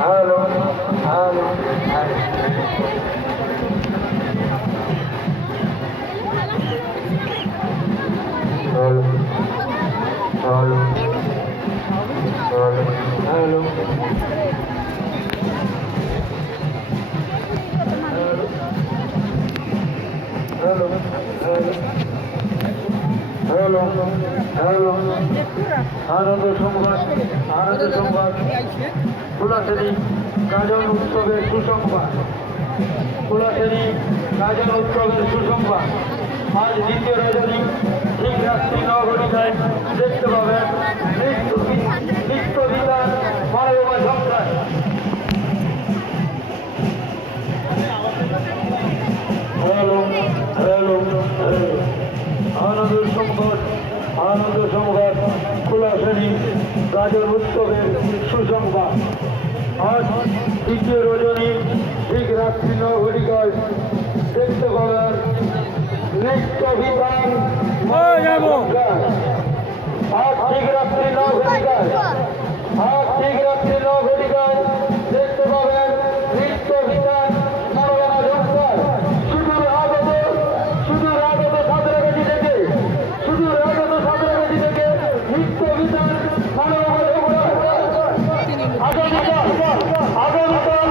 hello hello hello hello hello hello hello hello আনন্দ সংবাদ ফুলাশালী গাজন উৎসবের সুসংবাদ ফুলাশালী গাজন উৎসবের সুসংবাদ আজ দ্বিতীয় রজনী ঠিক রাত্রি 9 ঘটিকায় দেখতে পাবেন নিত্যবিধান মানবমা সংখ্যায় হ্যালো হ্যালো আনন্দ সংবাদ ফুলাশালী গাজন উৎসবের সুসংবাদ আজ তৃতীয় রজনী ঠিক রাত্রি 9 ঘটিকায় দেখতে পাবেন নিত্যবিধান আজ ঠিক রাত্রি 9 ঘটিকায়